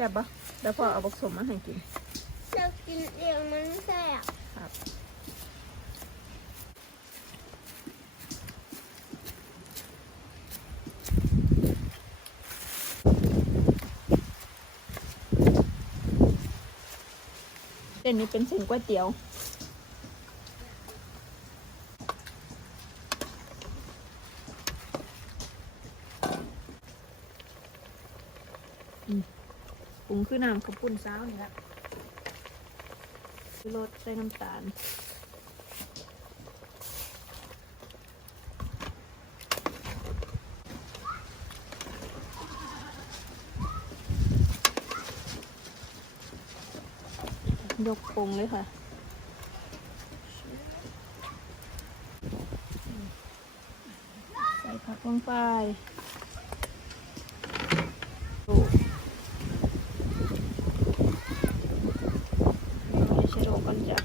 ซ่บปะแล้วพ่อเอาบักสมมาให้กินเรากินเองมันแซ่บครับเส้นนี้เป็นเส้นก๋วยเตี๋ยว อืมปรุง คือน้ำข้าวปุ้นเช้านี่ละรสใส่น้ำตาลยกปรุงเลยค่ะใส่ผักลงไปโอ้เดี๋ยวเชโรกันจ้ะ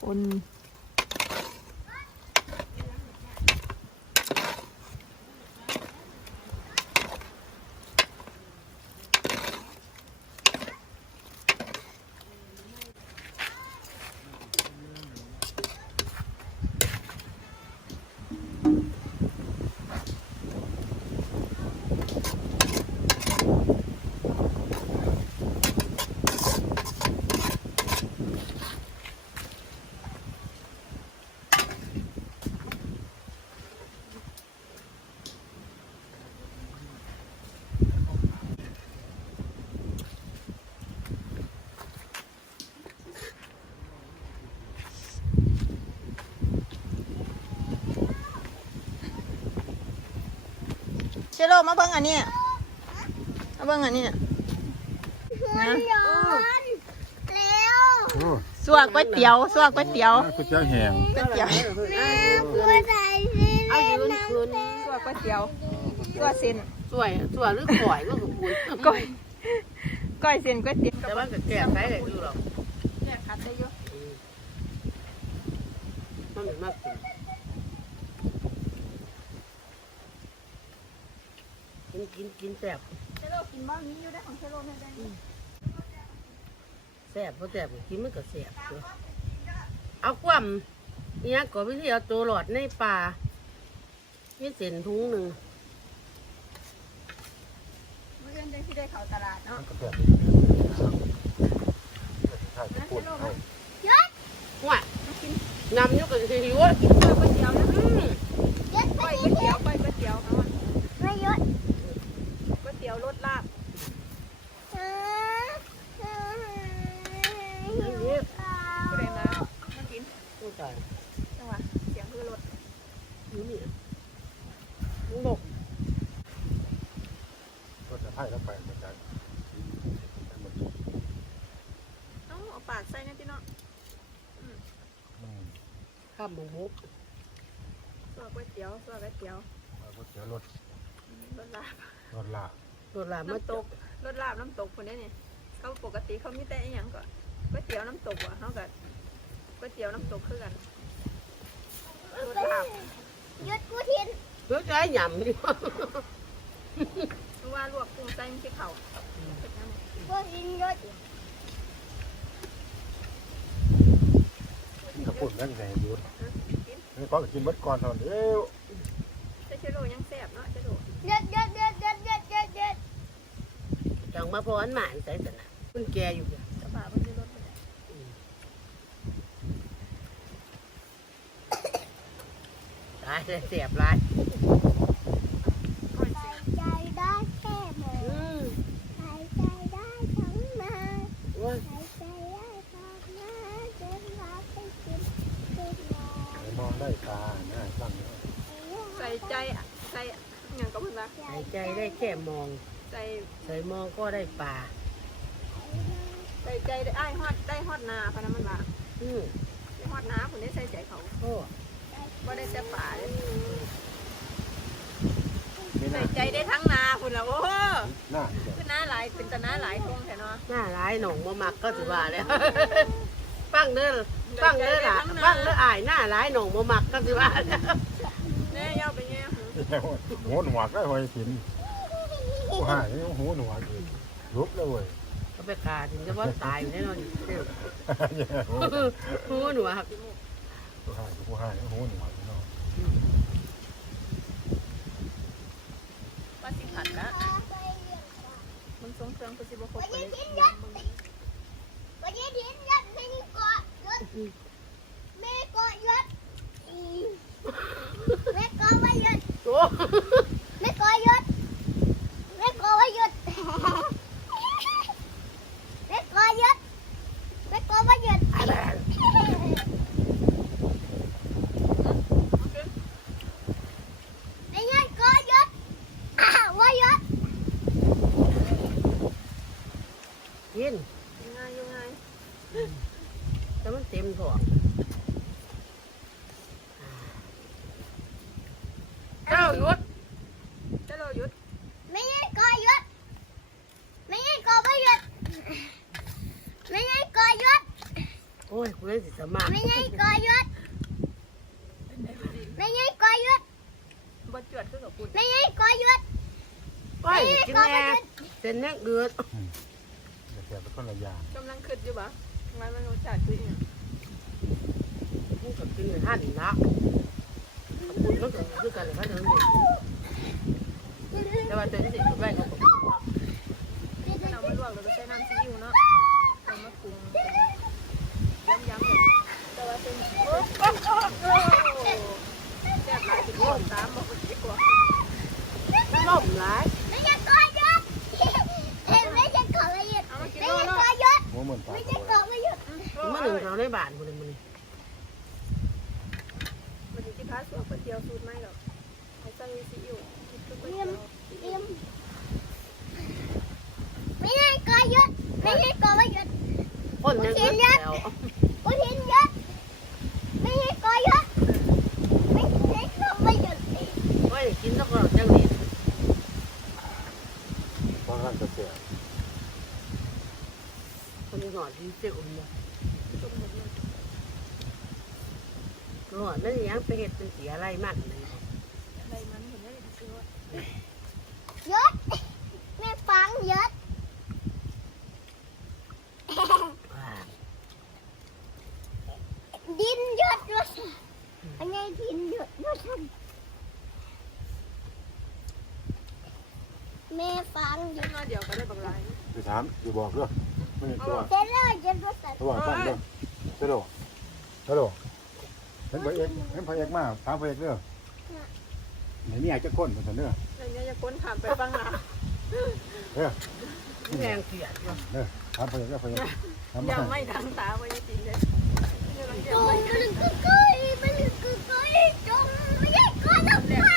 คน เชโรมาเบิ่งอันนี้มาเบิ่งอันนี้มันร้อนเร็วโอ้สวกก๋วยเตี๋ยวสวกก๋วยเตี๋ยวก๋วยเตี๋ยวแห้งก๋วยเตี๋ยวแม่พูดอะไรสิเล่นน้ำคืนสวกก๋วยเตี๋ยวสวกเส้นสวยสวยหรือข่อยก็คือปุ้ยก้อยก้อยเส้นก๋วยเตี๋ยวแต่ว่าก็แก่ใช้ได้อยู่หรอกเนี่ยคัดได้เยอะมันเหมือนมาก กินกินกินแซ่บเชโรกินบ้างนี้อยู่ได้ของเชโรเนี่ยได้แซ่บเพราะแซ่บกินมันก็แซ่บตัวเอาความเนี่ยก็วิธีเอาตัวหลอดในป่านี่เส้นทุงหนึ่งเมื่อเดือนที่ได้เข้าตลาดเนาะก็แบบถ่ายญี่ปุ่นเอาว่ากินนำอยุกกับหิวกินก๋วยเตี๋ยวนะอืมยศก้อยก๋วยเตี๋ยวก้อยก๋วยเตี๋ยวเอาอะไม่ยศก๋วยเตี๋ ยวรสลาบผู้ใดมามากินผู้ตายจังหวะเสียงคือรถอยู่นี่มึงบกก็จะถ่แล้วไปเหมือนกันเอ้าเอาปากใส่นะจีเนาะอืมข้ามหมูมุกสวกก๋วยเตี๋ยวสวกก๋วยเตี๋ยวเอาก๋วยเตี๋ยวรสรสลาบรสลาบ ตัวลามาน้ำตตกกรสลาบน้ำตกคนนี้นี่เขาปกติเขามีแต่อหย่างก่อนก๋วยเตี๋ยวน้ำตกว่ะเขากับก๋วยเตี๋ยวน้ำตกคือกันรสลาบยศกูทินเพื่อจะให้หยำดีกว่าเพราะว่าลวกกุ้งใส่มันที่เขาเป็นยังไงกูทินยศญี่ปุ่นนั่นไงยุทธนี่ก็กินเบิดก่อนเท่านั้นเอ้วแต่เชโรยังแซ่บเนาะเชโรยศยศยศยศยศยศยศ จังมาพอนหมานใส่สนะคุณแกอยู่เนี่ยกระบะมันมีรสไปไหนตายเลยเสียบหลายก้อยเส้นใจได้แค่หมดอืมหายใจได้ทั้งนาโอ้ยหายใจได้ทั้งนาจนรักไปกินกินมามองได้ตาหน้าตั้งเนาะใส่ใจใส่อย่างกับเพื่อนะหายใจได้แค่มอง ใส่ใส่มองก็ได้ป่าใส่ใจได้ไอ้ายฮอดได้ฮอดนาพะนะมันว่าอืมได้ฮอดนาผมได้ใส่ใจเขาโอ้ว่าได้แต่ป่าเลยนี่ใส่นะใจได้ทั้งนาคุณละโอ้โหหหน้าเดี๋ยวคือหน้าหลายเป็นตาหน้าหลายทวงแท้เนาะหน้าร้ายหนองบ่มักก็สิว่าแล้วฟังเด้อฟังเด้อล่ะฟังเด้ออายหน้าร้ายหนองบ่มักก็สิว่าแล้วแน่ยาวไปแง่หูหูหนวกได้หอยกิน กูหายหูหนวกอีกลุกเลยเว้ยก็ไปกาถึงจะว่าตายอยู่แน่นอนเด้อหูหูหนูหักกูหายกูหายหูหนวกเนาะว่าสิขัดละไปเรียนก่อนมันทรงเครื่องก็สิบ่ครบวันไปนี้เลยทิ้งยัดวันนี้ทิ้งยัดไม่ได้กอดยัดไม่ได้กอดยัดอีไม่กอดว่ายัด โอ้ ไม่กอดยัดไม่กอดว่ายัดไม่กอดยัดไม่กอดว่ายัดไม่ยัดกอดยัดว่ายัด กิน ยังไงยังไง แต่มันเต็มท้องเจ้าหยุด จะเราหยุด ไม่ใช่กอยุดไม่ใช่กอไม่ยุดไม่ใช่กอยุด โอ้ ยกูเลยสิสมาไม่ใช่กอยุดไม่ใช่กอยุดบ่จวดคือกับปุ่นไม่ใช่กอยุดโอ้ยกินแน่เส้นแน่เดือดเดี๋ยวแกเป็นคนละอย่างกำลังคิดอยู่บ่มันมันรสชาติคืออีหยังมึงก็กินหันละมันก็คือกันเลยว่าเดี๋ยวนี้แต่ว่าเดี๋ยวนี้สิไปก็ถ้าเรามาลวกเราก็ใช้น้ำซีอิ๊วเนาะเอามาปรุงย้ำๆเลยแต่ว่าเป็นโอ้โหแซ่บหลายเป็นโลตามบ่ดีกว่า มันล่มหลาย ไม่ใช่กอยุดไม่ใช่กอไม่ยุด เอามากิน ไม่ โล ใช่ เนาะ กอยุด หัวเหมือนตา ไม่ โต ใช่กอไม่ยุด มันหนึ่งเขา ในบ้านคนนึงมันมันสิพาสวกไปเที่ยวสูตรไหมหรอกให้ใส่ซีอิ๊วคิดคือไปเที่ยวเตรียมไม่ใช่กอยุดไม่ใช่กอไม่ยุดคนยังเกิดแล้วกูเห็นยุดไม่ใช่กอยุดไม่ใช่กอไม่ยุดโอ้ยกินแล้วก็จังนี้เพราะท่านจะเสียคนหอดที่เจ้าอุ่นเนี่ย หอดนั่นยังไปเห็ดเป็นเสียอะไรมันเลยอะไรมันเห็นได้ดิซื้อว่ายุดแม่ฟังยุดดินหยุดว่าซั่นอันนี้ดินหยุดว่าซั่นแม่ฟังหยุขึ้ดนมาเดี๋ยวก็ได้บักหลายไปถามอยู่บอกด้วยไม่ตัวเจ้าเลยจะรู้สึกตัวฟังด้วยฮัลโหลฮัลโหลเห็นพระเอกเห็นพระเอกมาถามพระเอกเด้อไหนนี่อาจจะก้นมาเสนอแล้วเนี่ยจะค้นขามไปฟังลาวเด้อแรงเกลียดว่ะเด้อถามพระเอกเด้อพระเอกถามยัมางไม่ทังตาไว้จริงเลยยัง จ ยัง ง ไม่ มันคือกุยมันคือกุยจงไม่ใช่ก้อนน้ำผ้า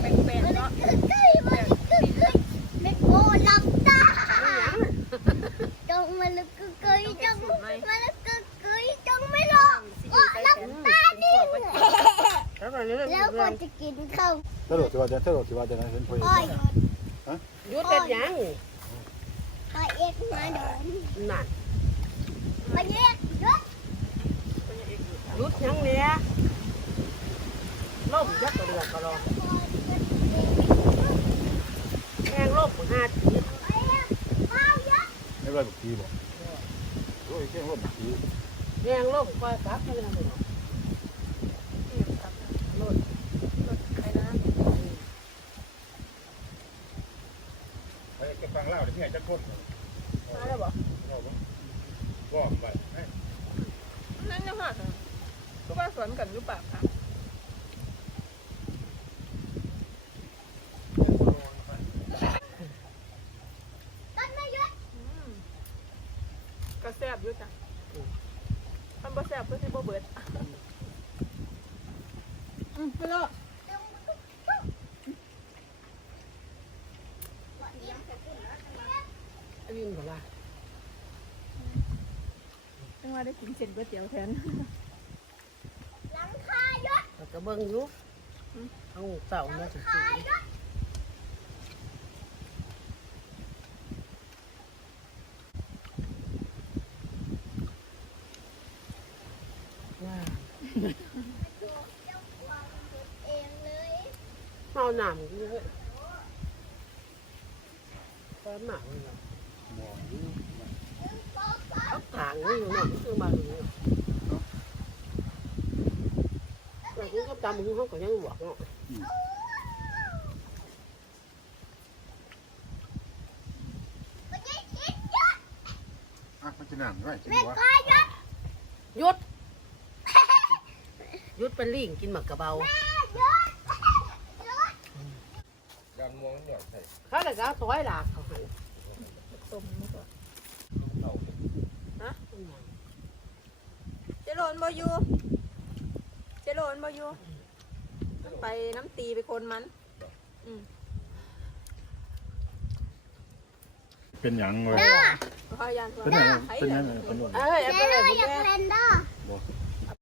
เป็นๆเนาะ คือกุยมันคือกุยไม่โกหลับตา ไม่ยัง จงมันคือกุยจงมันคือกุยจงไม่รอ ซีอิ๊วใส่แขนเป็นขวดไว้ แล้วตอนนี้ แล้วก็จะ กินข้าวฮัลโหลที่ว่าจะฮัลโหลที่ว่าจะเห็นพระเอกอ้อยยุดเป็นยังอ้อยเอ็กมาโดนนั่นมาเย็กยศยุดยังเนี่ยล่มยักกระเดือกกระรองแห้งล่มห้าทีข้าวยศไม่ว่าบุกทีบอกโอ้ยแค่ว่าบุกทีแห้งล่มก็ซักให้มันหมดรถรถไอ้น้ำ พระเอก จะฟังเล่าเดี๋ยวพี่อาจะก้นมาแล้วบ่บอกไปนั่นจะหักก็ว่าสวนกันหรือเปล่าคะ ตื่นก่อนละจังว่าได้กินเส้นก๋วยเตี๋ยวแทนหลังคายศแล้วก็เบิ่งยู่เอาเสามาสุดที่ว้าวเองเลยเอาหนามเลยอะ có mảng rồi ถางนี่อยู่เนาะคือมาถึงเนาะแต่คุณก็จำคุณเขาก็ยังบอกเนาะวันนี้ดินยัดอะมันจะน้ำไว้กินแม่วะก็ยัดหยุดหยุดเป็นลิงกินหมักกระเบายำม่วงหยอดใส่เขาแต่ก็ถอยหลากเขาหันต้มนี่ก็ เต่า เจโรนบอยู่เจโรนบอยู่มันไปน้ำตีไปคนมัน อืมเป็นหยังเว้ยพยายามเป็นหยังเป็นหยังเป็นหยัง เอ้ยเอาไปแม่เลยเราคุณอยากแม่เล่นด้อ บ่